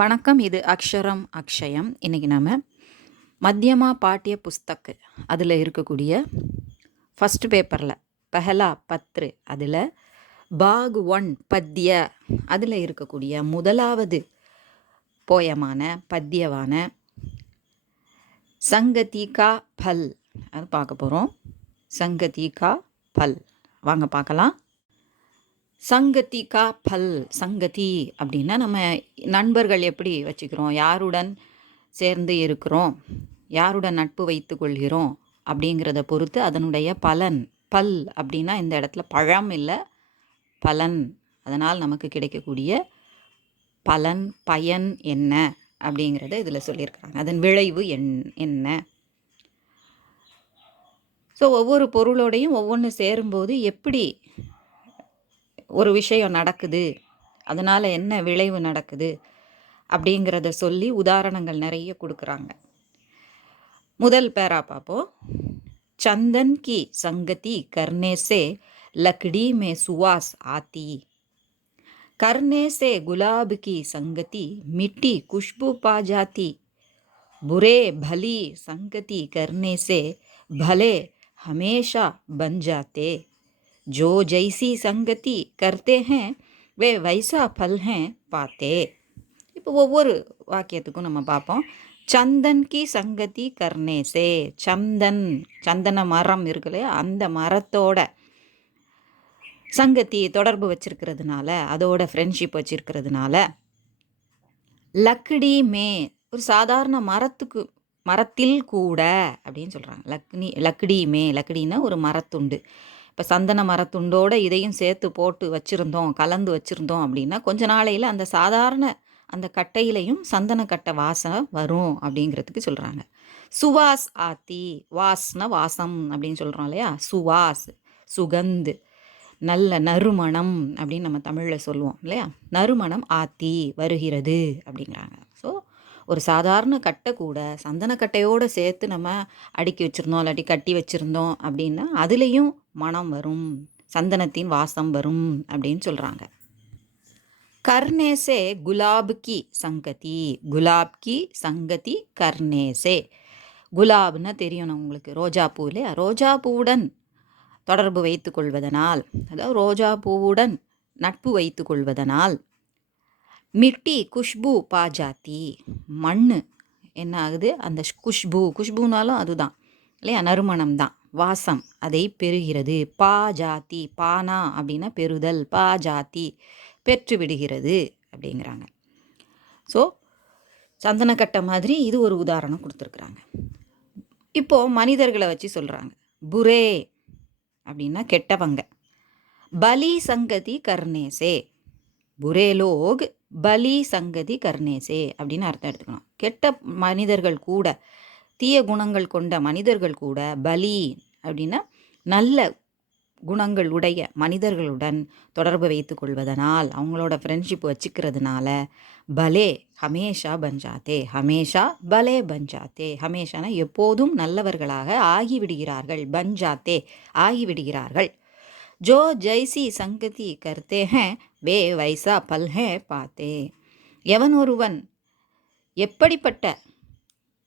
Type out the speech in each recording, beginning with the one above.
வணக்கம். இது அக்ஷரம் அக்ஷயம். இன்றைக்கி நம்ம மத்தியமா பாட்டிய புஸ்தக் அதில் இருக்கக்கூடிய ஃபஸ்ட் பேப்பரில் பெஹலா பத்ரு அதில் பாக் 1 பத்திய அதில் இருக்கக்கூடிய முதலாவது போயமான பத்தியவான சங்கதி கா பல் அது பார்க்க போகிறோம். சங்கதி கா பல் வாங்க பார்க்கலாம். சங்கதி கா பல். சங்கதி அப்படின்னா நம்ம நண்பர்கள் எப்படி வச்சுக்கிறோம், யாருடன் சேர்ந்து இருக்கிறோம், யாருடன் நட்பு வைத்து கொள்கிறோம் அப்படிங்கிறத பொறுத்து அதனுடைய பலன். பல் அப்படின்னா இந்த இடத்துல பழம் இல்லை, பலன். அதனால் நமக்கு கிடைக்கக்கூடிய பலன் பயன் என்ன அப்படிங்கிறத இதில் சொல்லியிருக்கிறாங்க. அதன் விளைவு என்ன. ஸோ ஒவ்வொரு பொருளோடையும் ஒவ்வொன்று சேரும்போது எப்படி ஒரு விஷயம் நடக்குது, அதனால் என்ன விளைவு நடக்குது அப்படிங்கிறத சொல்லி உதாரணங்கள் நிறைய கொடுக்குறாங்க. முதல் பேரா பார்ப்போம். चंदन की संगति करने से लकड़ी में सुवास आती, करने से गुलाब की संगति मिट्टी खुशबू पा जाती, बुरे भली संगति करने से भले हमेशा बन जाते, जो जैसी संगति करते हैं वे वैसा फल हैं पाते. இப்போ ஒவ்வொரு வாக்கியத்துக்கும் நம்ம பார்ப்போம். சந்தன் கி சங்கதி கர்னேசே. சந்தன மரம் இருக்கு இல்லையா, அந்த மரத்தோட சங்கத்தி தொடர்பு வச்சிருக்கிறதுனால, அதோட ஃப்ரெண்ட்ஷிப் வச்சிருக்கிறதுனால, லக்கடி மே ஒரு சாதாரண மரத்தில் கூட அப்படின்னு சொல்கிறாங்க. லக்கடி மே, லக்கடின்னா ஒரு மரத்துண்டு. இப்போ சந்தன மரத்துண்டோட இதையும் சேர்த்து போட்டு வச்சுருந்தோம், கலந்து வச்சுருந்தோம் அப்படின்னா கொஞ்ச நாளையில் அந்த சாதாரண அந்த கட்டையிலையும் சந்தன கட்டை வாசம் வரும் அப்படிங்கிறதுக்கு சொல்கிறாங்க. சுவாஸ் ஆத்தி, வாஸ்ன வாசம் அப்படின்னு சொல்கிறோம் இல்லையா, சுவாஸ் சுகந்து, நல்ல நறுமணம் அப்படின்னு நம்ம தமிழில் சொல்லுவோம் இல்லையா, நறுமணம் ஆத்தி வருகிறது அப்படிங்கிறாங்க. ஸோ ஒரு சாதாரண கட்டை கூட சந்தனக்கட்டையோடு சேர்த்து நம்ம அடுக்கி வச்சுருந்தோம் இல்லாட்டி கட்டி வச்சுருந்தோம் அப்படின்னா அதுலேயும் மனம் வரும், சந்தனத்தின் வாசம் வரும் அப்படின்னு சொல்கிறாங்க. करने से गुलाब की संगति, गुलाब की संगति करने से. குலாப்னா தெரியும் உங்களுக்கு, ரோஜா பூ இல்லையா, ரோஜா பூவுடன் தொடர்பு வைத்து கொள்வதனால், அதாவது ரோஜா பூவுடன் நட்பு வைத்து கொள்வதனால், மிட்டி குஷ்பு பாஜாத்தி, மண் என்ன ஆகுது, அந்த குஷ்புனாலும் அதுதான் இல்லையா, நறுமணம் தான், வாசம் அதை பெறுகிறது. பா ஜாத்தி, பானா அப்படின்னா பெறுதல், பா ஜாத்தி பெற்று விடுகிறது அப்படிங்கிறாங்க. ஸோ சந்தனக்கட்டை மாதிரி இது ஒரு உதாரணம் கொடுத்துருக்குறாங்க. இப்போது மனிதர்களை வச்சு சொல்கிறாங்க. புரே அப்படின்னா கெட்டவங்க, பலி சங்கதி கர்னேசே, புரே லோக் பலி சங்கதி கர்னேசே அப்படின்னு அர்த்தம் எடுத்துக்கணும். கெட்ட மனிதர்கள் கூட, தீய குணங்கள் கொண்ட மனிதர்கள் கூட, பலி அப்படின்னா நல்ல குணங்கள் உடைய மனிதர்களுடன் தொடர்பு வைத்து கொள்வதனால், அவங்களோட ஃப்ரெண்ட்ஷிப் வச்சுக்கிறதுனால, பலே ஹமேஷா பஞ்சாத்தே, ஹமேஷா பலே பஞ்சாத்தே, ஹமேஷானா எப்போதும் நல்லவர்களாக ஆகிவிடுகிறார்கள், பஞ்சாத்தே ஆகிவிடுகிறார்கள். ஜோ ஜெய்சி சங்கதி கர்த்தே ஹேன் வே வைசா பல் ஹே பாத்தே. எவன் ஒருவன் எப்படிப்பட்ட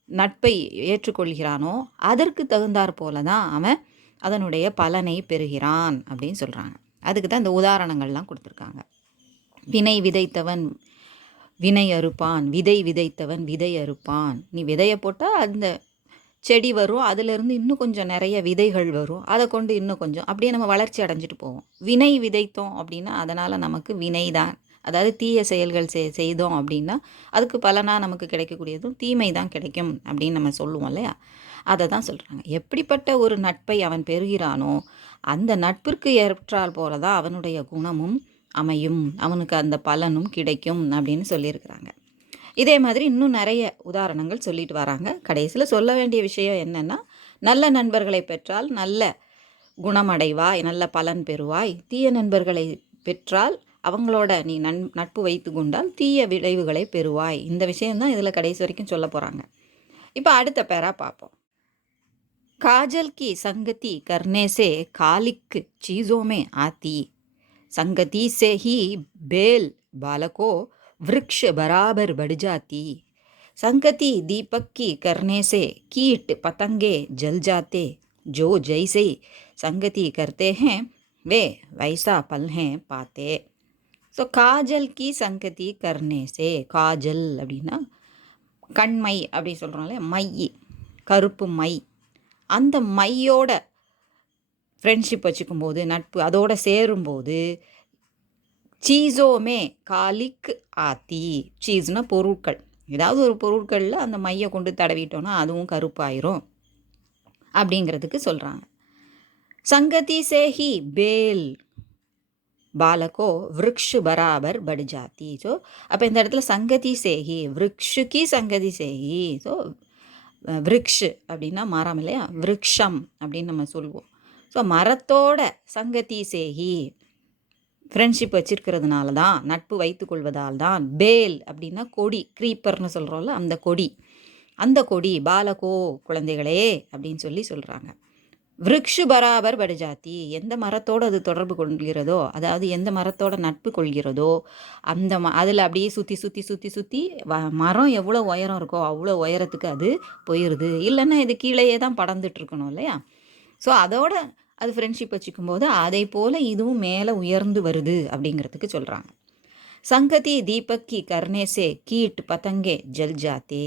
நட்பை ஏற்றுக்கொள்கிறானோ அதற்கு தகுந்தாற் போல தான் அவன் அதனுடைய பலனை பெறுகிறான் அப்படின்னு சொல்கிறாங்க. அதுக்கு தான் இந்த உதாரணங்கள்லாம் கொடுத்துருக்காங்க. வினை விதைத்தவன் வினை அறுப்பான், விதை விதைத்தவன் விதை அறுப்பான். நீ விதையை போட்டால் அந்த செடி வரும், அதிலிருந்து இன்னும் கொஞ்சம் நிறைய விதைகள் வரும், அதை கொண்டு இன்னும் கொஞ்சம் அப்படியே நம்ம வளர்ச்சி அடைஞ்சிட்டு போவோம். வினை விதைத்தோம் அப்படின்னா அதனால் நமக்கு வினை தான், அதாவது தீய செயல்கள் செய்தோம் அப்படின்னா அதுக்கு பலனாக நமக்கு கிடைக்கக்கூடியதும் தீமை தான் கிடைக்கும் அப்படின்னு நம்ம சொல்லுவோம் இல்லையா, அதை தான் சொல்கிறாங்க. எப்படிப்பட்ட ஒரு நட்பை அவன் பெறுகிறானோ அந்த நட்பிற்கு ஏற்றால் போல தான் அவனுடைய குணமும் அமையும், அவனுக்கு அந்த பலனும் கிடைக்கும் அப்படின்னு சொல்லியிருக்கிறாங்க. இதே மாதிரி இன்னும் நிறைய உதாரணங்கள் சொல்லிட்டு வராங்க. கடைசியில் சொல்ல வேண்டிய விஷயம் என்னென்னா, நல்ல நண்பர்களை பெற்றால் நல்ல குணமடைவாய், நல்ல பலன் பெறுவாய். தீய நண்பர்களை பெற்றால் அவங்களோட நீ நட்பு வைத்து கொண்டால் தீய விளைவுகளை பெறுவாய். இந்த விஷயம்தான் இதில் கடைசி வரைக்கும் சொல்ல போகிறாங்க. இப்போ அடுத்த பேரா பார்ப்போம். काजल की संगति करने से कालिक चीज़ों में आती, संगति से ही बेल बालकों वृक्ष बराबर बढ़ जाती, संगति दीपक की करने से कीट पतंगे जल जाते, जो जैसे संगति करते हैं वे वैसा फल हैं पाते. ஸோ காஜல் கி சங்கதி கர்னேசே, காஜல் அப்படின்னா கண்மை அப்படி சொல்கிறோம் இல்லையா, மை, கருப்பு மை, அந்த மையோட ஃப்ரெண்ட்ஷிப் வச்சுக்கும்போது, நட்பு அதோட சேரும்போது, சீஸோமே காலிக் ஆத்தி, சீஸ்னால் பொருட்கள், ஏதாவது ஒரு பொருட்களில் அந்த மையை கொண்டு தடவிட்டோன்னா அதுவும் கருப்பாயிரும் அப்படிங்கிறதுக்கு சொல்கிறாங்க. சங்கதி சேஹி பேல் பாலகோ விருக்ஷ பராபர் பட் ஜாத்தி. ஸோ அப்போ இந்த இடத்துல சங்கதி சேஹி, விருக்ஷுக்கு சங்கதி சேஹி. ஸோ விருக்ஷ் அப்படின்னா மரம் இல்லையா, விருக்ஷம் அப்படின்னு நம்ம சொல்லுவோம். ஸோ மரத்தோட சங்கதி சேஹி, ஃப்ரெண்ட்ஷிப் வச்சிருக்கிறதுனால தான், நட்பு வைத்து கொள்வதால் தான். பேல் அப்படின்னா கொடி, க்ரீப்பர்னு சொல்கிறோம்ல அந்த கொடி, அந்த கொடி பாலகோ குழந்தைகளே அப்படின்னு சொல்லி சொல்கிறாங்க. விருக்ஷு பராபர் படுஜாத்தி, எந்த மரத்தோடு அது தொடர்பு கொள்கிறதோ, அதாவது எந்த மரத்தோட நட்பு கொள்கிறதோ அந்த அதில் அப்படியே சுற்றி சுற்றி சுற்றி சுற்றி மரம் எவ்வளோ உயரம் இருக்கோ அவ்வளோ உயரத்துக்கு அது போயிடுது. இல்லைன்னா இது கீழேயே தான் படர்ந்துட்டுருக்கணும் இல்லையா. ஸோ அதோட அது ஃப்ரெண்ட்ஷிப் வச்சுக்கும் போது அதை போல் இதுவும் மேலே உயர்ந்து வருது அப்படிங்கிறதுக்கு சொல்கிறாங்க. சங்கதி தீபக்கி கர்ணேசே கீட் பதங்கே ஜல் ஜாத்தே,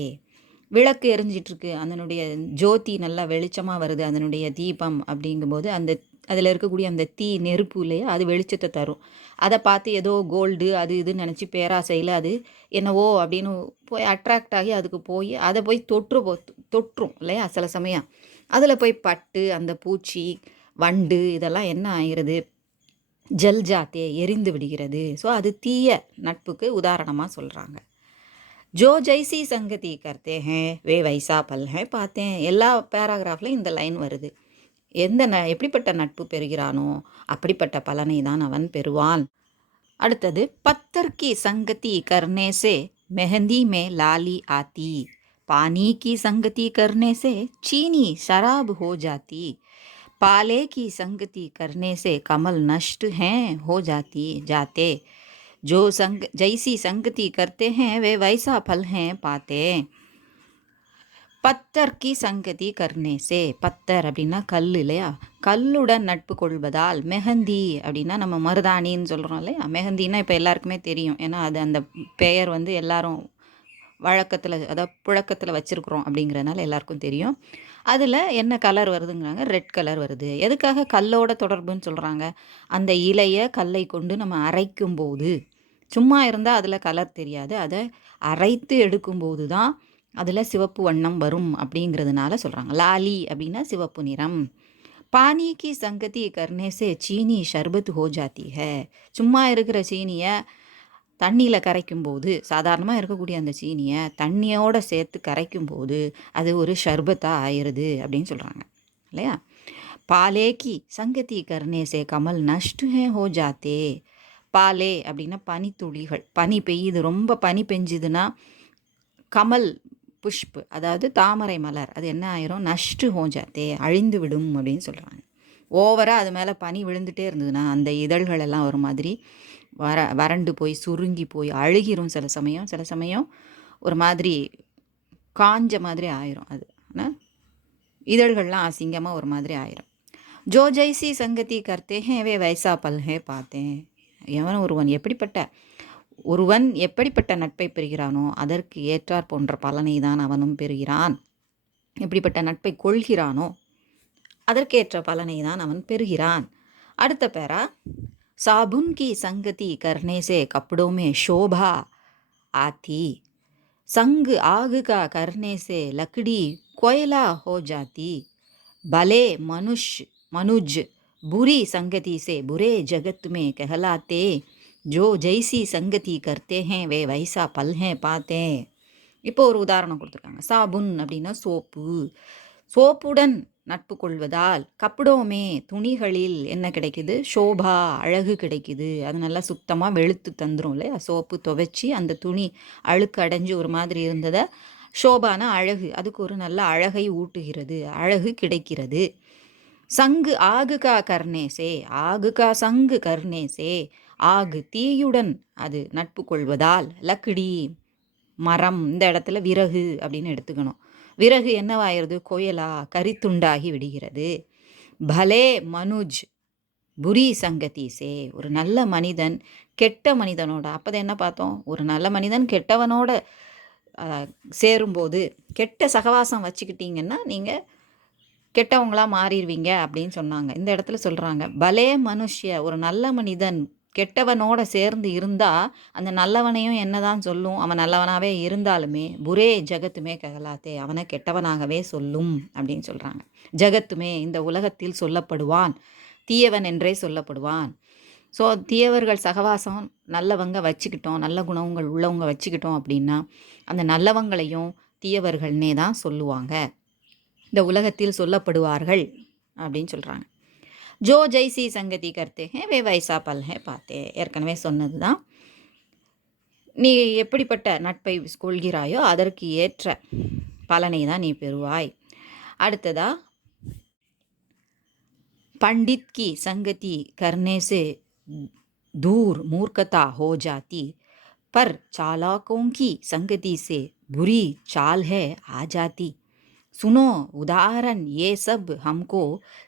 விளக்கு எரிஞ்சிட்ருக்கு, அதனுடைய ஜோதி நல்லா வெளிச்சமாக வருது, அதனுடைய தீபம் அப்படிங்கும்போது அந்த அதில் இருக்கக்கூடிய அந்த தீ நெருப்பு இல்லையா, அது வெளிச்சத்தை தரும். அதை பார்த்து ஏதோ கோல்டு அது இதுன்னு நினச்சி பேராசையில் அது என்னவோ அப்படின்னு போய் அட்ராக்ட் ஆகி அதுக்கு போய் அதை போய் தொற்றும் இல்லையா சில சமயம். அதில் போய் பட்டு அந்த பூச்சி வண்டு இதெல்லாம் என்ன ஆகிறது, ஜல் ஜாத்தே எரிந்து விடுகிறது. ஸோ அது தீய நட்புக்கு உதாரணமாக சொல்கிறாங்க. ஜோ ஜெய்சி சங்கதி கர்த்தே ஹே வே வைசா பல் ஹே பார்த்தேன். எல்லா பேராகிராஃப்லையும் இந்த லைன் வருது. எப்படிப்பட்ட நட்பு பெறுகிறானோ அப்படிப்பட்ட பலனை தான் அவன் பெறுவான். அடுத்தது பத்தர் கி சங்கதி கர்னே சே மெஹந்தி மே லாலி ஆத்தி, पानी की संगति करने से चीनी शराब हो जाती, पाले की संगति करने से कमल नष्ट हैं हो जाते, जो जैसी संगति करते हैं वे वैसा फल हैं पाते. பத்தர் கி சங்கதி கர்னேசே, பத்தர் அப்படின்னா கல் இல்லையா, கல்லுடன் நட்பு கொள்வதால். மெஹந்தி அப்படின்னா நம்ம மருதாணின்னு சொல்கிறோம் இல்லையா, மெஹந்தின்னா இப்போ எல்லாருக்குமே தெரியும், ஏன்னா அது அந்த பெயர் வந்து எல்லாரும் வழக்கத்தில் அதாவது புழக்கத்தில் வச்சுருக்குறோம் அப்படிங்கிறதுனால எல்லாருக்கும் தெரியும். அதில் என்ன கலர் வருதுங்கிறாங்க, ரெட் கலர் வருது. எதுக்காக கல்லோட தொடர்புன்னு சொல்கிறாங்க, அந்த இலையை கல்லை கொண்டு நம்ம அரைக்கும்போது, சும்மா இருந்தால் அதில் கலர் தெரியாது, அதை அரைத்து எடுக்கும்போது தான் அதில் சிவப்பு வண்ணம் வரும் அப்படிங்கிறதுனால சொல்கிறாங்க. லாலி அப்படின்னா சிவப்பு நிறம். பானி கி சங்கதி கர்னேசே சீனி ஷர்பத் ஹோ ஜாத்தி ஹே, சும்மா இருக்கிற சீனியை தண்ணியில் கரைக்கும்போது, சாதாரணமாக இருக்கக்கூடிய அந்த சீனியை தண்ணியோடு சேர்த்து கரைக்கும்போது அது ஒரு ஷர்பத்தாக ஆயிடுது அப்படின்னு சொல்கிறாங்க இல்லையா. பாலே கி சங்கதி கர்னேசே கமல் நஷ்டு ஹே ஹோ ஜாத்தே, பாலே அப்படின்னா பனித்துளிகள், பனி பெய்யுது, ரொம்ப பனி பெஞ்சுதுன்னா கமல் புஷ்பு அதாவது தாமரை மலர் அது என்ன ஆயிரும், நஷ்டு ஹோ ஜாத்தே அழிந்து விடும் அப்படின்னு சொல்கிறாங்க. ஓவராக அது மேலே பனி விழுந்துகிட்டே இருந்ததுன்னா அந்த இதழ்கள் எல்லாம் ஒரு மாதிரி வறண்டு போய் சுருங்கி போய் அழுகிரும். சில சமயம் ஒரு மாதிரி காஞ்ச மாதிரி ஆயிரும், அது ஆனால் இதழ்கள்லாம் அசிங்கமாக ஒரு மாதிரி ஆயிரும். ஜோ ஜெய்சி சங்கதி கர்த்தே ஹே வே வைசா பல் ஹே பார்த்தேன். ஒருவன் எப்படிப்பட்ட நட்பை பெறுகிறானோ அதற்கு ஏற்றார் போன்ற பலனை தான் அவனும் பெறுகிறான். எப்படிப்பட்ட நட்பை கொள்கிறானோ அதற்கேற்ற பலனை தான் அவன் பெறுகிறான். அடுத்த பேரா, साबुन की संगति करने से कपड़ों में शोभा आती, संग आग का करने से लकड़ी कोयला हो जाती, भले मनुज बुरी संगति से बुरे जगत में कहलाते, जो जैसी संगति करते हैं वे वैसा पल हैं पाते. இப்போ ஒரு உதாரணம் கொடுத்துருக்காங்க. சாபுன் அப்படின்னா சோப்புடன் நட்பு கொள்வதால் கப்படோமே துணிகளில் என்ன கிடைக்குது, ஷோபா அழகு கிடைக்குது. அது நல்லா சுத்தமாக வெளுத்து தந்துடும் இல்லையா, சோப்பு துவைச்சி அந்த துணி அழுக்கு அடைஞ்சு ஒரு மாதிரி இருந்ததை ஷோபான அழகு, அதுக்கு ஒரு நல்ல அழகை ஊட்டுகிறது, அழகு கிடைக்கிறது. சங்கு ஆகுகா கர்ணேசே, ஆகுகா சங்கு கர்ணேசே, ஆகு தீயுடன் அது நட்பு கொள்வதால், லக்டி மரம், இந்த இடத்துல விறகு அப்படின்னு எடுத்துக்கணும். விறகு என்னவாயிருது? கொயலா கரித்துண்டாகி விடுகிறது. பலே மனுஜ் புரி சங்கதி சே, ஒரு நல்ல மனிதன் கெட்ட மனிதனோட, அப்போதான் என்ன பார்த்தோம்? ஒரு நல்ல மனிதன் கெட்டவனோட சேரும்போது, கெட்ட சகவாசம் வச்சுக்கிட்டீங்கன்னா நீங்கள் கெட்டவங்களாக மாறிடுவீங்க அப்படின்னு சொன்னாங்க. இந்த இடத்துல சொல்கிறாங்க, பலே மனுஷ்ய, ஒரு நல்ல மனிதன் கெட்டவனோட சேர்ந்து இருந்தால் அந்த நல்லவனையும் என்னதான் சொல்லும்? அவன் நல்லவனாகவே இருந்தாலுமே புரே ஜகத்துமே ககலாத்தே, அவனை கெட்டவனாகவே சொல்லும் அப்படின்னு சொல்கிறாங்க. ஜகத்துமே, இந்த உலகத்தில் சொல்லப்படுவான், தீயவன் என்றே சொல்லப்படுவான். ஸோ தீயவர்கள் சகவாசம் நல்லவங்க வச்சுக்கிட்டோம், நல்ல குணங்கள் உள்ளவங்க வச்சுக்கிட்டோம் அப்படின்னா அந்த நல்லவங்களையும் தீயவர்கள்னே தான் சொல்லுவாங்க, இந்த உலகத்தில் சொல்லப்படுவார்கள் அப்படின்னு சொல்கிறாங்க. ஜோ ஜெய்சி சங்கதி கர்த்தே ஹே வே வைசா பல் ஹே பார்த்தே, ஏற்கனவே சொன்னது தான். நீ எப்படிப்பட்ட நட்பை கொள்கிறாயோ அதற்கு ஏற்ற பலனை தான் நீ பெறுவாய். அடுத்ததா, पंडित की संगति करने से दूर मूर्खता हो जाती, पर चालाकों की संगति से बुरी चाल है आ जाती. सुनो उदाहरण ये सब हमको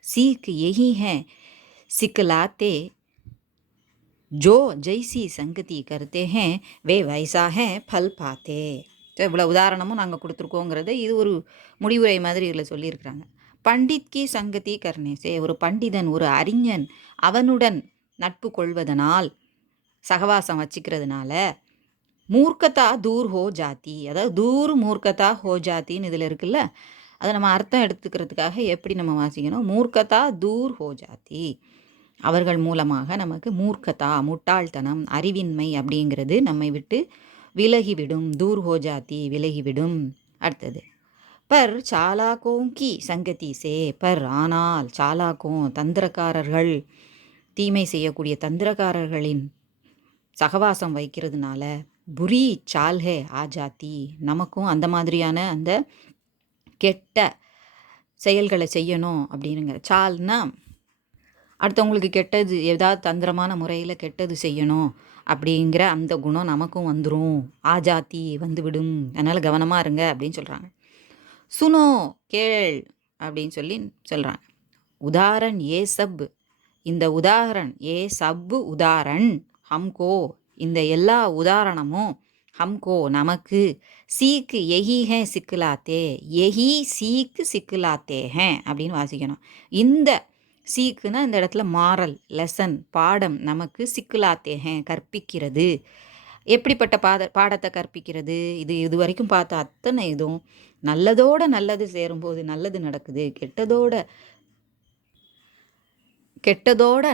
सीख यही है सिखलाते, जो जैसी संगति करते हैं वे वैसा है फल पाते. இவ்வளோ உதாரணமும் நாங்கள் கொடுத்துருக்கோங்கிறது இது ஒரு முடிவுரை மாதிரி இதில் சொல்லியிருக்கிறாங்க. பண்டித் கி சங்கதி கர்ணேசே, ஒரு பண்டிதன், ஒரு அறிஞன் அவனுடன் நட்பு கொள்வதனால், சகவாசம் வச்சுக்கிறதுனால, மூர்க்கதா தூர் ஹோ ஜாதி, அதாவது தூர் மூர்க்கதா ஹோ ஜாத்தின்னு இதில் இருக்குல்ல, அதை நம்ம அர்த்தம் எடுத்துக்கிறதுக்காக எப்படி நம்ம வாசிக்கணும்? மூர்க்கதா தூர் ஹோ ஜாதி, அவர்கள் மூலமாக நமக்கு மூர்க்கதா, முட்டாள்தனம், அறிவின்மை அப்படிங்கிறது நம்மை விட்டு விலகிவிடும். தூர் ஹோ ஜாதி, விலகிவிடும். அடுத்தது, பர் சாலாக்கோம் கி சங்கதி சே, பர் ஆனால், சாலாக்கோம் தந்திரக்காரர்கள், தீமை செய்யக்கூடிய தந்திரக்காரர்களின் சகவாசம் வைக்கிறதுனால புரி சால்ஹே ஆஜாத்தி, நமக்கும் அந்த மாதிரியான அந்த கெட்ட செயல்களை செய்யணும் அப்படின்னுங்க. சால்னா அடுத்தவங்களுக்கு கெட்டது, ஏதாவது தந்திரமான முறையில் கெட்டது செய்யணும் அப்படிங்கிற அந்த குணம் நமக்கும் வந்துடும், ஆஜாத்தி வந்துவிடும். அதனால் கவனமாக இருங்க அப்படின்னு சொல்கிறாங்க. சுனோ கேள் அப்படின்னு சொல்லி சொல்கிறாங்க. உதாரண் ஏ சப், இந்த உதாரண் ஏ சப் உதாரண் ஹம்கோ, இந்த எல்லா உதாரணமும் ஹம்கோ நமக்கு, சீக்கு எஹி ஹே சிக்கலாத்தே, எஹி சீக்கு சிக்கலாத்தே ஹே அப்படின்னு வாசிக்கணும். இந்த சீக்குன்னா இந்த இடத்துல மாரல், லெசன், பாடம் நமக்கு சிக்கலாத்தே ஹே கற்பிக்கிறது. எப்படிப்பட்ட பாடத்தை கற்பிக்கிறது? இது வரைக்கும் பார்த்த அத்தனை இதுவும் நல்லதோட நல்லது சேரும்போது நல்லது நடக்குது, கெட்டதோட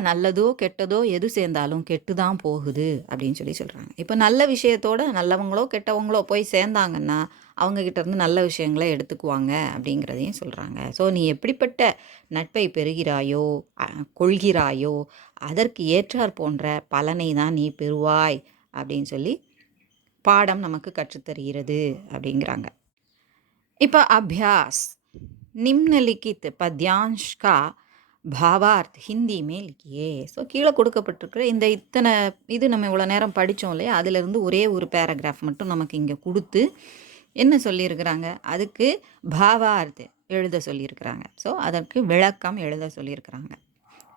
நல்லதோ கெட்டதோ எது சேர்ந்தாலும் கெட்டு தான் போகுது அப்படின்னு சொல்லி சொல்கிறாங்க. இப்போ நல்ல விஷயத்தோட நல்லவங்களோ கெட்டவங்களோ போய் சேர்ந்தாங்கன்னா அவங்கக்கிட்ட இருந்து நல்ல விஷயங்களை எடுத்துக்குவாங்க அப்படிங்கிறதையும் சொல்கிறாங்க. ஸோ நீ எப்படிப்பட்ட நட்பை பெறுகிறாயோ கொள்கிறாயோ அதற்கு ஏற்றார் போன்ற பலனை தான் நீ பெறுவாய் அப்படின்னு சொல்லி பாடம் நமக்கு கற்றுத்தருகிறது அப்படிங்கிறாங்க. இப்போ அபியாஸ், நிம்னலிக்கித் பத்யான்ஷ் கா பாவார்த் ஹிந்தி மே லிக்கியே. ஸோ கீழே கொடுக்கப்பட்டிருக்கிற இந்த இது நம்ம இவ்வளோ நேரம் படித்தோம் இல்லையா, அதிலிருந்து ஒரே ஒரு பேராகிராஃப் மட்டும் நமக்கு இங்கே கொடுத்து என்ன சொல்லியிருக்கிறாங்க, அதுக்கு பாவார்த் எழுத சொல்லியிருக்கிறாங்க. ஸோ அதற்கு விளக்கம் எழுத சொல்லியிருக்கிறாங்க,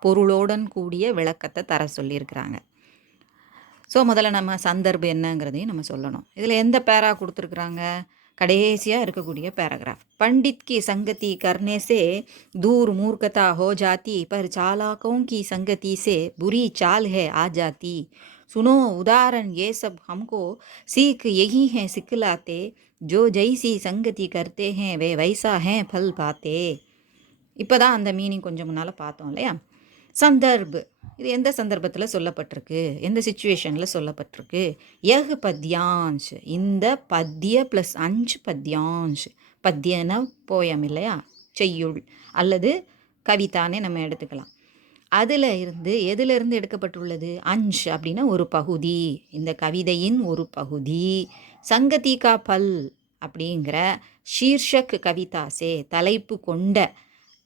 பொருளோடன் கூடிய விளக்கத்தை தர சொல்லியிருக்கிறாங்க. ஸோ முதல்ல நம்ம சந்தர்ப்பம் என்னங்கிறதையும் நம்ம சொல்லணும். இதில் எந்த பேரா கொடுத்துருக்குறாங்க? கடைசியாக இருக்கக்கூடிய பேராகிராஃப். पंडित की संगति करने से दूर मूर्खता हो जाती, पर चालाकों की संगति से बुरी चाल है आ जाती. सुनो उदाहरण ये सब हमको सीख यही है सिखलाते, जो जैसी संगति करते हैं वे वैसा हैं फल पाते. இப்போ தான் அந்த மீனிங் கொஞ்சம் முன்னால் பார்த்தோம் இல்லையா. சந்தர்ப், இது எந்த சந்தர்ப்பத்தில் சொல்லப்பட்டிருக்கு, எந்த சிச்சுவேஷனில் சொல்லப்பட்டிருக்கு? யஹ் பத்யான்ஷ், இந்த பத்திய ப்ளஸ் 5 பத்யான்ஷ், பத்தியன போயம் இல்லையா, செய்யுள் அல்லது கவிதானே நம்ம எடுத்துக்கலாம். அதில் இருந்து எதிலிருந்து எடுக்கப்பட்டுள்ளது? அஞ்ச் அப்படின்னா ஒரு பகுதி, இந்த கவிதையின் ஒரு பகுதி. சங்கதிகா பல் அப்படிங்கிற ஷீர்ஷக் கவிதாசே, தலைப்பு கொண்ட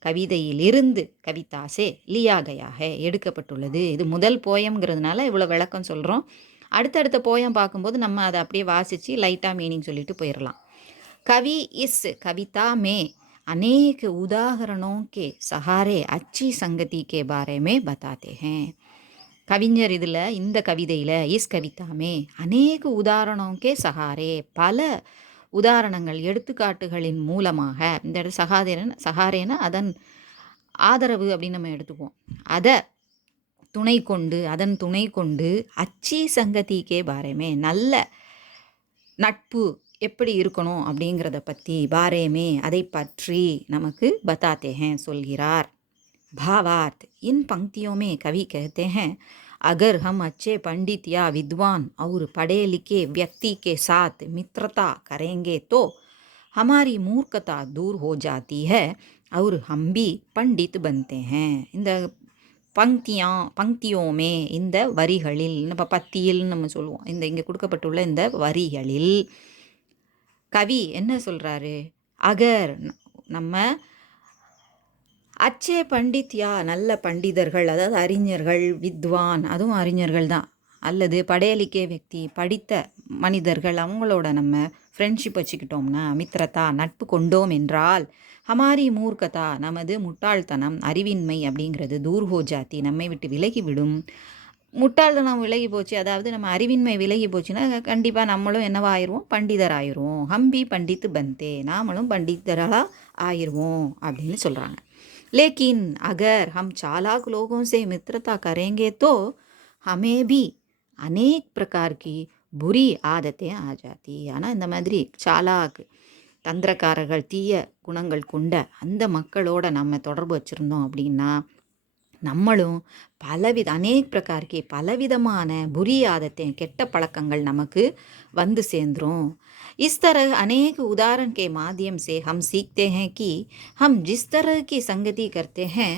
கவிதையிலிருந்து கவிதாசே லியா கயா ஹே எடுக்கப்பட்டுள்ளது. இது முதல் போயம்ங்கிறதுனால இவ்வளோ விளக்கம் சொல்கிறோம். அடுத்தடுத்த போயம் பார்க்கும்போது நம்ம அதை அப்படியே வாசித்து லைட்டாக மீனிங் சொல்லிட்டு போயிடலாம். कवि इस कविता में अनेक उदाहरणों के सहारे अच्छी संगति के बारे में बताते हैं. கவிஞர் இதில் இந்த கவிதையில் இஸ் கவிதாமே அநேக உதாரணோக்கே சகாரே பல உதாரணங்கள் எடுத்துக்காட்டுகளின் மூலமாக இந்த சகாரேன அதன் ஆதரவு அப்படின்னு நம்ம எடுத்துக்குவோம். அதன் துணை கொண்டு அச்சி சங்கதிக்கே பாரேமே நல்ல நட்பு எப்படி இருக்கணும் அப்படிங்கிறத பற்றி பாரேமே அதை பற்றி நமக்கு பத்தாते हैं சொல்கிறார். भावार्थ इन पंक्तियों में कवि कहते हैं अगर हम अच्छे पंडित या विद्वान और पढ़े लिखे व्यक्ति के साथ मित्रता करेंगे तो हमारी मूर्खता दूर हो जाती है और हम भी पंडित बनते हैं. இந்த பங்கியோமே இந்த வரிகளில் நம்ம பத்தியில் நம்ம சொல்லுவோம். இந்த இங்கே கொடுக்கப்பட்டுள்ள இந்த வரிகளில் கவி என்ன சொல்கிறாரு? அகர் நம்ம அச்சே பண்டித்யா நல்ல பண்டிதர்கள், அதாவது அறிஞர்கள், வித்வான் அதுவும் அறிஞர்கள் தான், அல்லது படையலிக்கே व्यक्ति படித்த மனிதர்கள் அவங்களோட நம்ம ஃப்ரெண்ட்ஷிப் வச்சுக்கிட்டோம்னா, மித்திரதா நட்பு கொண்டோம் என்றால், ஹமாரி மூர்க்கதா நமது முட்டாள்தனம் அறிவின்மை அப்படிங்கிறது தூர் ஹோ ஜாத்தி நம்மை விட்டு விலகிவிடும். முட்டாள்தனம் விலகி போச்சு, அதாவது நம்ம அறிவின்மை விலகி போச்சுன்னா கண்டிப்பாக நம்மளும் என்னவாயிருவோம்? பண்டிதர் ஆயிடுவோம். ஹம்பி பண்டித்து பந்தே நாமளும் பண்டிதராக ஆயிடுவோம் அப்படின்னு சொல்கிறாங்க. लेकिन अगर हम चालाक लोगों से मित्रता करेंगे तो हमें भी अनेक प्रकार की बुरी आदतें आ जाती. ஆனால் இந்த மாதிரி சாலாக் தந்திரக்காரர்கள் தீய குணங்கள் கொண்ட அந்த மக்களோட நம்ம தொடர்பு வச்சுருந்தோம் அப்படின்னா நம்மளும் அநேக் பிரகார்க்கு பலவிதமான புரி ஆதத்தை கெட்ட பழக்கங்கள் நமக்கு வந்து சேர்ந்துரும். इस तरह अनेक उदाहरण के माध्यम से हम सीखते हैं कि हम जिस तरह की संगति करते हैं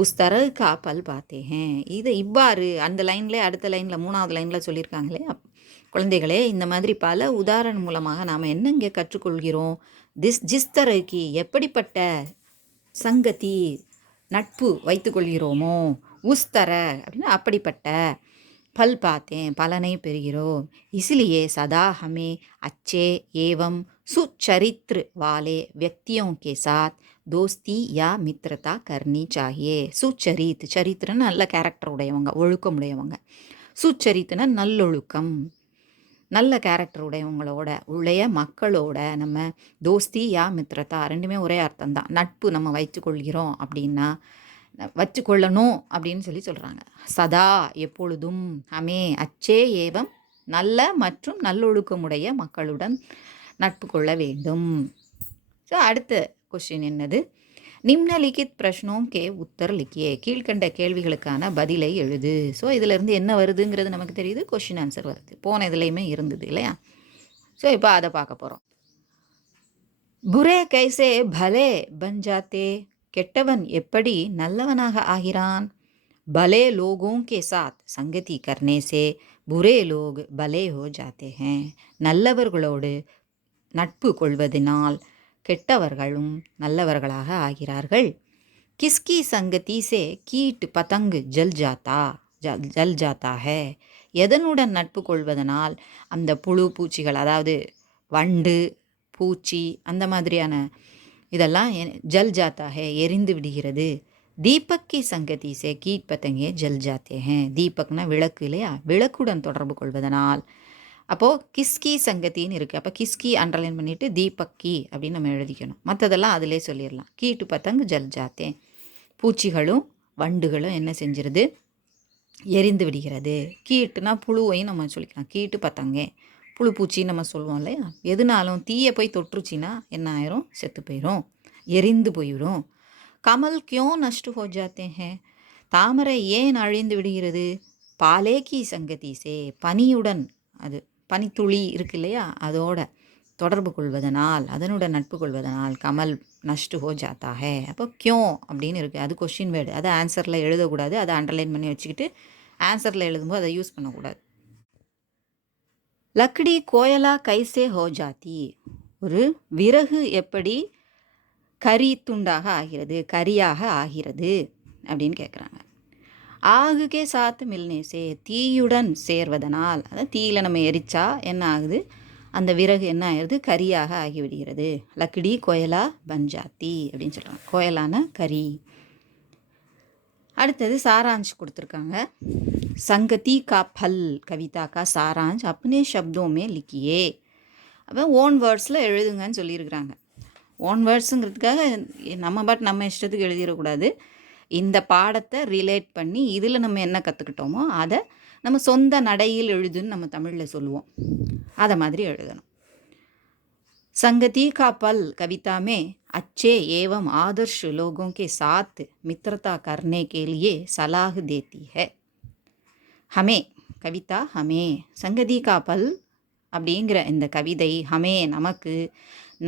उस तरह का फल पाते हैं. இது இவ்வாறு அந்த லைனில் அடுத்த லைனில் 3வது லைனில் சொல்லியிருக்காங்களே, குழந்தைகளே இந்த மாதிரி பல உதாரணம் மூலமாக நாம் என்ன இங்கே கற்றுக்கொள்கிறோம்? ஜிஸ் தரகி எப்படிப்பட்ட சங்கதி நட்பு வைத்துக்கொள்கிறோமோ, உஸ்தர அப்படின்னா அப்படிப்பட்ட फल पाते हैं பலனை பெறுகிறோம். इसलिए सदा हमें अच्छे एवं सुचरित्र वाले व्यक्तियों के साथ दोस्ती या मित्रता करनी चाहिए. சுச்சரித் சரித்திரன்னு நல்ல கேரக்டர் உடையவங்க, ஒழுக்கம் உடையவங்க. சுச்சரித்துனா நல்லொழுக்கம், நல்ல கேரக்டர் உடைய மக்களோட நம்ம தோஸ்தி யா மித்ரதா ரெண்டுமே ஒரே அர்த்தம் தான். நட்பு நம்ம வைத்துக்கொள்கிறோம் அப்படின்னா வச்சுக்கொள்ளணும் அப்படின்னு சொல்கிறாங்க. சதா எப்பொழுதும் ஹமே அச்சே ஏவம் நல்ல மற்றும் நல்லொழுக்கமுடைய மக்களுடன் நட்பு கொள்ள வேண்டும். ஸோ அடுத்த கொஸ்டின் என்னது? நிம்னலிகித் பிரஷ்னோம் கே உத்தர் லிக்கியே கீழ்கண்ட கேள்விகளுக்கான பதிலை எழுது. ஸோ இதிலேருந்து என்ன வருதுங்கிறது நமக்கு தெரியுது, கொஸ்டின் ஆன்சர் வருது, போன இதுலேயுமே இருந்தது இல்லையா? ஸோ இப்போ அதை பார்க்க போகிறோம். புரே கைசே பலே பன் ஜாத்தே கெட்டவன் எப்படி நல்லவனாக ஆகிறான்? பலே லோகோं के साथ संगति करने से बुरे लोग भले हो जाते हैं. நல்லவர்களோடு நட்பு கொள்வதனால் கெட்டவர்களும் நல்லவர்களாக ஆகிறார்கள். கிஸ்கி சங்கதி சே கீட் பதங்க் ஜல் ஜாத்தா ஹே எதனுடன் நட்பு கொள்வதனால் அந்த புழு பூச்சிகள், அதாவது வண்டு பூச்சி அந்த மாதிரியான இதெல்லாம் ஜல் ஜாத்தா ஹே எரிந்து விடுகிறது. தீபக் கி சங்கதி சே கீட் பதங்கே ஜல் ஜாத்தே ஹேன். தீபக்னா விளக்கு இல்லையா? விளக்குடன் தொடர்பு கொள்வதனால். அப்போது கிஸ்கி சங்கத்தின்னு இருக்குது. அப்போ கிஸ்கி அண்டர்லைன் பண்ணிவிட்டு தீபக்கி அப்படின்னு நம்ம எழுதிக்கணும். மற்றதெல்லாம் அதிலே சொல்லிடலாம். கீட்டு பத்தங்கு ஜல் ஜாத்தே பூச்சிகளும் வண்டுகளும் என்ன செஞ்சிருது? எரிந்து விடுகிறது. கீட்டுனா புழுவையும் நம்ம சொல்லிக்கலாம். கீட்டு பத்தங்கே புழு பூச்சின்னு நம்ம சொல்லுவோம் இல்லையா? எதுனாலும் தீயை போய் தொற்றுச்சின்னா என்ன ஆயிரும்? செத்து போயிடும், எரிந்து போயிடும். கமல் கியோ நஷ்டு ஹோ ஜாத்தே ஹே தாமரை ஏன் அழிந்து விடுகிறது? பாலே கி சங்கதி சே பனியுடன், அது பனித்துளி இருக்கு இல்லையா, அதோட தொடர்பு கொள்வதனால், அதனுடன் நட்பு கொள்வதனால் கமல் நஷ்டு ஹோ ஜாத்தா ஹே. அப்போ கியோ அப்படின்னு இருக்குது, அது கொஸ்டின் வேர்டு, அதை ஆன்சரில் எழுதக்கூடாது, அதை அண்டர்லைன் பண்ணி வச்சுக்கிட்டு ஆன்சரில் எழுதும்போது அதை யூஸ் பண்ணக்கூடாது. லக்டி கோயலா கைசே ஹோ ஜாத்தி ஒரு விறகு எப்படி கரி துண்டாக ஆகிறது, கரியாக ஆகிறது அப்படின்னு கேட்குறாங்க. ஆகுகே சாத்து மில்னேசே, தீயுடன் சேர்வதனால், அதாவது தீயில் நம்ம எரிச்சா என்ன ஆகுது, அந்த விறகு என்ன ஆகிடுது, கரியாக ஆகிவிடுகிறது. லக்கடி கோயலா பஞ்சாத்தி அப்படின்னு சொல்கிறாங்க. கோயலான கரி. அடுத்தது சாராஞ்ச் கொடுத்துருக்காங்க. சங்கதி கா பல் கவிதா கா சாராஞ்ச் அப்னே சப்தோமே லிக்கியே. அப்போ ஓன் வேர்ட்ஸில் எழுதுங்கன்னு சொல்லியிருக்கிறாங்க. ஓன் வேர்ட்ஸுங்கிறதுக்காக நம்ம இஷ்டத்துக்கு எழுதிடக்கூடாது. இந்த பாடத்தை ரிலேட் பண்ணி இதில் நம்ம என்ன கற்றுக்கிட்டோமோ அதை நம்ம சொந்த நடையில் எழுதுன்னு நம்ம தமிழில் சொல்லுவோம். அதை மாதிரி எழுதணும். संगति का पल कविता में अच्छे एवं आदर्श लोगों के साथ मित्रता करने के लिए सलाह देती है. हमें कविता हमें संगति का पल அப்படிங்கிற இந்த கவிதை ஹமே நமக்கு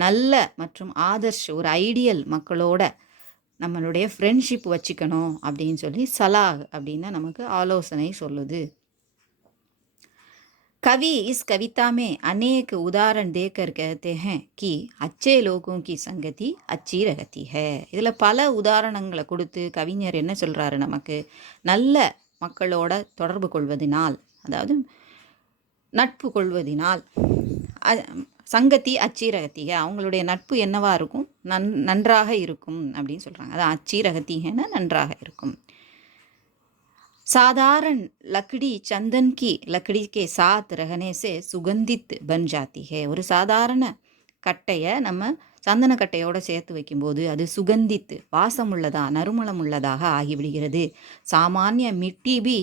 நல்ல மற்றும் ஆதர்ஷ் ஒரு ஐடியல் மக்களோட நம்மளுடைய ஃப்ரெண்ட்ஷிப் வச்சுக்கணும் அப்படின்னு சொல்லி சலாஹ் அப்படின்னா நமக்கு ஆலோசனை சொல்லுது. कवि इस कविता में अनेक उदाहरण देकर कहते हैं कि अच्छे लोगों की संगति अच्छी रहती है. இதில் பல உதாரணங்களை கொடுத்து கவிஞர் என்ன சொல்கிறாரு, நமக்கு நல்ல மக்களோட தொடர்பு கொள்வதினால், அதாவது நட்பு கொள்வதினால், சங்கத்தி அச்சி ரகத்திக, அவங்களுடைய நட்பு என்னவாக இருக்கும், நன்றாக இருக்கும் அப்படின்னு சொல்கிறாங்க. அது அச்சி ரகத்திகன்னா நன்றாக இருக்கும். साधारण लकड़ी चंदन की लकड़ी के साथ रहने से सुगंधित बन जाती है. ஒரு சாதாரண கட்டையை நம்ம சந்தன கட்டையோடு சேர்த்து வைக்கும்போது அது சுகந்தித்து வாசமுள்ளதாக நறுமணமுள்ளதாக ஆகிவிடுகிறது. சாமானிய மிட்டி பி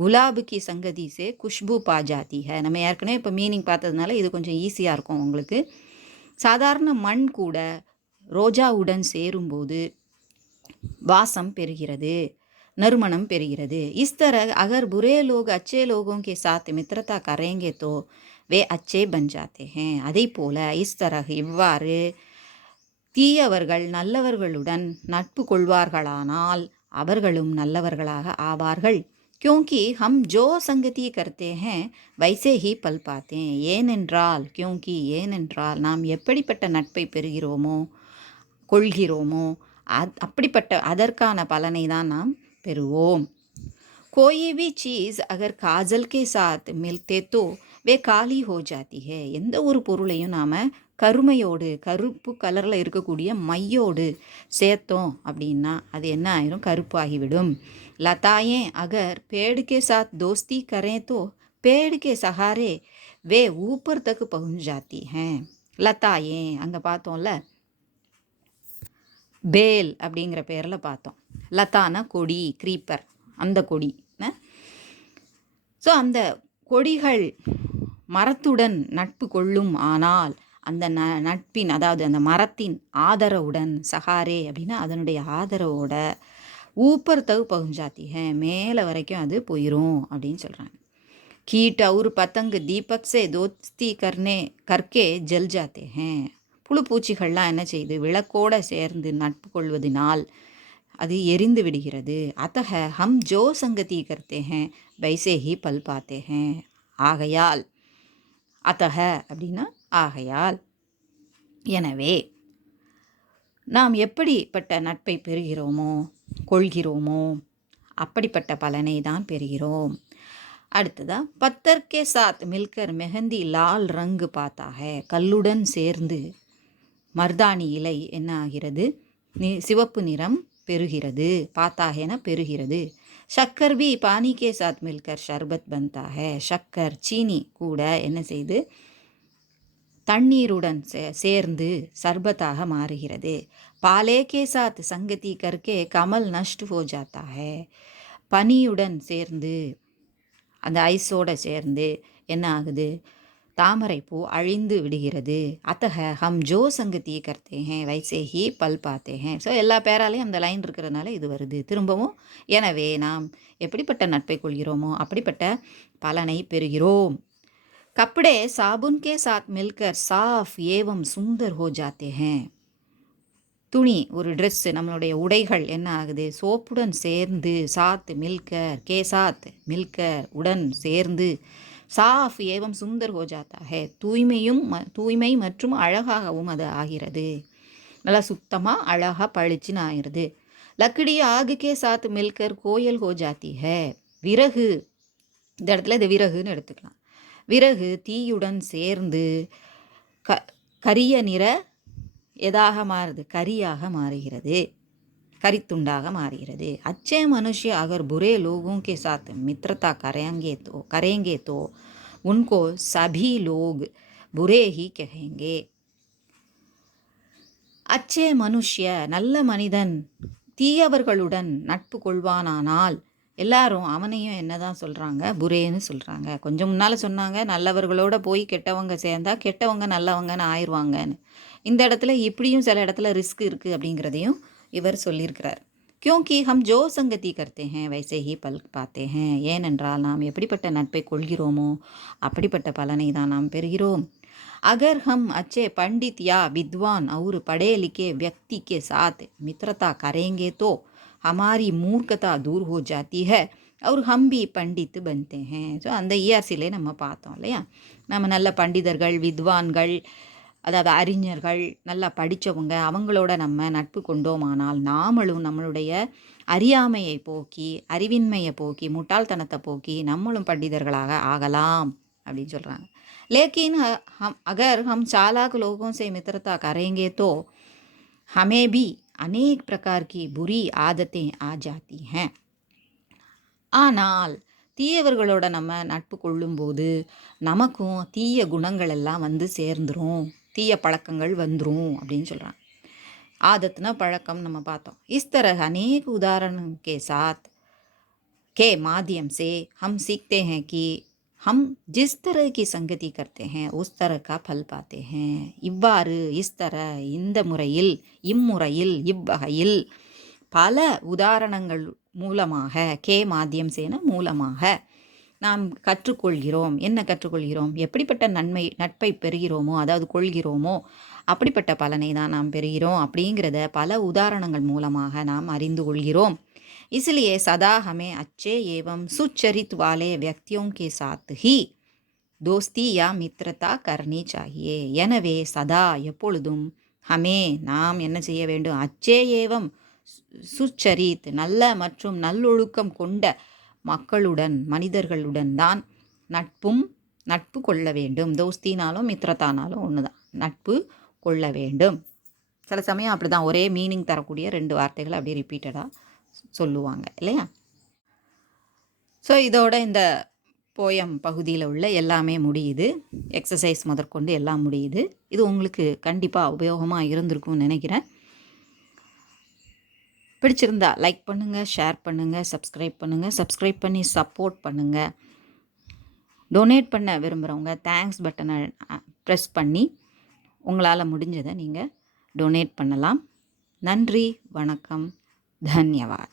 குலாபுக்கு சங்கதி சே குஷ்பு பா ஜாத்தி ஹை. நம்ம ஏற்கனவே இப்போ மீனிங் பார்த்ததுனால இது கொஞ்சம் ஈஸியாக இருக்கும் உங்களுக்கு. சாதாரண மண் கூட ரோஜாவுடன் சேரும்போது வாசம் பெறுகிறது, नरुमणम பெறுகிறது. इस तरह अगर बुरे लोग अच्छे लोगों के साथ मित्रता करेंगे तो वे अच्छे बन जाते हैं. அதே போல इस तरह இவ்வாறு தீயவர்கள் நல்லவர்களுடன் நட்பு கொள்வார்களானால் அவர்களும் நல்லவர்களாக ஆவார்கள். क्योंकि हम जो संगति करते हैं वैसे ही पल पाते हैं. ஏனென்றால் நாம் எப்படிப்பட்ட நட்பை பெறுகிறோமோ கொள்கிறோமோ அப்படிப்பட்ட அதற்கான பலனை தான் நாம் பெறுவோம். कोई भी चीज़ अगर काजल के साथ मिलते तो वे काली हो जाती है. எந்த ஒரு பொருளையும் நாம் கருமையோடு, கருப்பு கலரில் இருக்கக்கூடிய மையோடு சேர்த்தோம் அப்படின்னா அது என்ன ஆயிரும், கருப்பாகிவிடும். लताएं अगर पेड़ के साथ दोस्ती करें तो पेड़ के सहारे वे ऊपर तक पहुंच जाती हैं. लताएं அங்கே பார்த்தோம்ல, பேல் அப்படிங்கிற பேரில் பார்த்தோம். லதானா கொடி, க்ரீப்பர், அந்த கொடி. ஸோ அந்த கொடிகள் மரத்துடன் நட்பு கொள்ளும் ஆனால் அந்த நட்பின், அதாவது அந்த மரத்தின் ஆதரவுடன், சகாரே அப்படின்னா அதனுடைய ஆதரவோட ஊப்பர் தகு பகுஞ்சாத்தி மேலே வரைக்கும் அது போயிடும் அப்படின்னு சொல்கிறாங்க. कीट और पतंग दीपक से दोस्ती करके जल जाते हैं. புழு பூச்சிகள்லாம் என்ன செய்யுது, விளக்கோடு சேர்ந்து நட்பு கொள்வதனால் அது எரிந்து விடுகிறது. அத்தக ஹம் ஜோ சங்கதி கர்த்தே ஹேன் வைசே ஹி பல் பாத்தே ஹேன். ஆகையால், அத்தக அப்படின்னா ஆகையால், எனவே நாம் எப்படிப்பட்ட நட்பை பெறுகிறோமோ கொள்கிறோமோ அப்படிப்பட்ட பலனை தான் பெறுகிறோம். அடுத்ததா பத்தர் கே சாத் மில்கர் மெஹந்தி லால் ரங்கு பாத்தா ஹை. கல்லுடன் சேர்ந்து மர்தானி இலை என்ன ஆகிறது, சிவப்பு நிறம் பெறுகிறது. பாத்தாகேன பெறுகிறது. शक्कर भी पानी के साथ मिलकर शरबत बनता है. शक्कर சீனி கூட என்ன செய்து தண்ணீருடன் சேர்ந்து சர்பத்தாக மாறுகிறது. பாலே கே சாத் சங்கதி கர்க்கே கமல் நஷ்ட் ஹோ ஜாத்தா ஹை. பனியுடன் சேர்ந்து, அந்த ஐஸோடு சேர்ந்து என்ன ஆகுது, தாமரை பூ அழிந்து விடுகிறது. அத்தக ஹம் ஜோ சங்கதி கர்த்தே ஹேன் வைசே ஹி பல் பாத்தே ஹேன். ஸோ எல்லா பேராலையும் அந்த லைன் இருக்கிறதுனால இது வருது திரும்பவும். எனவே நாம் எப்படிப்பட்ட நட்பை கொள்கிறோமோ அப்படிப்பட்ட பலனை பெறுகிறோம். கப்படே சாபுன் கே சாத் மில்கர் சாஃப் ஏவம் சுந்தர் ஹோ ஜாத்தே ஹேன். துணி, ஒரு ட்ரெஸ்ஸு, நம்மளுடைய உடைகள் என்ன ஆகுது, சோப்புடன் சேர்ந்து, சாத் மில்கர், கே சாத் மில்கர் உடன் சேர்ந்து, சாஃப் ஏவம் சுந்தர் ஹோ ஜாத்தா ஹே தூய்மை மற்றும் அழகாகவும் அது ஆகிறது. நல்லா சுத்தமாக அழகாக பளிச்சுன்னு ஆயிடுது. லக்கடி ஆகு கே சாத் மில்கர் கோயல் ஹோ ஜாத்தி ஹே. விறகு, இந்த இடத்துல இது விறகுன்னு எடுத்துக்கலாம். விறகு தீயுடன் சேர்ந்து கரிய நிற எதாக மாறுது, கரியாக மாறுகிறது, கரித்துண்டாக மாறுகிறது. अच्छे मनुष्य अगर बुरे लोगों के साथ मित्रता करेंगे तो उनको सभी लोग बुरे ही कहेंगे. அச்சே மனுஷ்ய, நல்ல மனிதன் தீயவர்களுடன் நட்பு கொள்வானானால் எல்லாரும் அவனையும் என்னதான் சொல்கிறாங்க, புரேன்னு சொல்கிறாங்க. கொஞ்சம் முன்னால் சொன்னாங்க நல்லவர்களோட போய் கெட்டவங்க சேர்ந்தா கெட்டவங்க நல்லவங்கன்னு ஆயிடுவாங்கன்னு. இந்த இடத்துல இப்படியும் சில இடத்துல ரிஸ்க் இருக்குது அப்படிங்கிறதையும் இவர் சொல்லியிருக்கிறார். क्योंकि हम जो संगति करते हैं वैसे ही पल पाते हैं. ஏனென்றால் நாம் எப்படிப்பட்ட நட்பை கொள்கிறோமோ அப்படிப்பட்ட பலனை தான் நாம் பெறுகிறோம். अगर हम अच्छे पंडित या विद्वान और पढ़े लिखे व्यक्ति के साथ मित्रता करेंगे तो हमारी मूर्खता दूर हो जाती है और हम भी पंडित बनते हैं. ஸோ அந்த இஆர்சிலே நம்ம பார்த்தோம் இல்லையா, நம்ம நல்ல பண்டிதர்கள், வித்வான்கள், அதாவது அறிஞர்கள், நல்லா படித்தவங்க, அவங்களோட நம்ம நட்பு கொண்டோமானால் நாமளும் நம்மளுடைய அறியாமையை போக்கி, அறிவின்மையை போக்கி, முட்டாள்தனத்தை போக்கி நம்மளும் பண்டிதர்களாக ஆகலாம் அப்படின்னு சொல்கிறாங்க. लेकिन अगर हम चालाक लोगों से मित्रता करेंगे तो हमें भी अनेक प्रकार की बुरी आदतें आ जाती हैं. ஆனால் தீயவர்களோட நம்ம நட்பு கொள்ளும்போது நமக்கும் தீய குணங்கள் எல்லாம் வந்து சேர்ந்துரும், தீய பழக்கங்கள் வந்துடும் அப்படின்னு சொல்கிறாங்க. आदतना पழக்கம் நம்ம பார்த்தோம். इस तरह अनेक उदाहरणों के साथ के माध्यम से हम सीखते हैं कि हम जिस तरह की संगति करते हैं उस तरह का फल पाते हैं. இவ்வாறு इस तरह இந்த முறையில், இம்முறையில், இவ்வகையில் பல உதாரணங்கள் மூலமாக, கே மாத்தியம் சேன மூலமாக நாம் கற்றுக்கொள்கிறோம். என்ன கற்றுக்கொள்கிறோம்? எப்படிப்பட்ட நட்பை பெறுகிறோமோ, அதாவது கொள்கிறோமோ அப்படிப்பட்ட பலனை தான் நாம் பெறுகிறோம் அப்படிங்கிறத பல உதாரணங்கள் மூலமாக நாம் அறிந்து கொள்கிறோம். इसलिए सदा हमें अच्छे एवं सुचरित वाले व्यक्तियों के साथ ही दोस्ती या मित्रता करनी चाहिए. எனவே சதா எப்பொழுதும் ஹமே நாம் என்ன செய்ய வேண்டும்? அச்சே ஏவம் சுச்சரித் நல்ல மற்றும் நல்லொழுக்கம் கொண்ட மக்களுடன், மனிதர்களுடன் தான் நட்பு கொள்ள வேண்டும். தோஸ்தினாலும் மித்ரதானாலும் ஒன்று தான், நட்பு கொள்ள வேண்டும். சில சமயம் அப்படி தான் ஒரே மீனிங் தரக்கூடிய 2 வார்த்தைகள் அப்படியே ரிப்பீட்டடாக சொல்லுவாங்க இல்லையா. ஸோ இதோட இந்த போயம் பகுதியில் உள்ள எல்லாமே முடியுது. எக்ஸசைஸ் முதற்கொண்டு எல்லாம் முடியுது. இது உங்களுக்கு கண்டிப்பாக உபயோகமாக இருந்திருக்கும்னு நினைக்கிறேன். பிடிச்சிருந்தா லைக் பண்ணுங்கள், ஷேர் பண்ணுங்கள், சப்ஸ்கிரைப் பண்ணுங்கள். சப்ஸ்கிரைப் பண்ணி சப்போர்ட் பண்ணுங்கள். டொனேட் பண்ண விரும்புகிறவங்க தேங்க்ஸ் பட்டனை ப்ரெஸ் பண்ணி உங்களால் முடிஞ்சதை நீங்கள் டொனேட் பண்ணலாம். நன்றி, வணக்கம், धन्यवाद.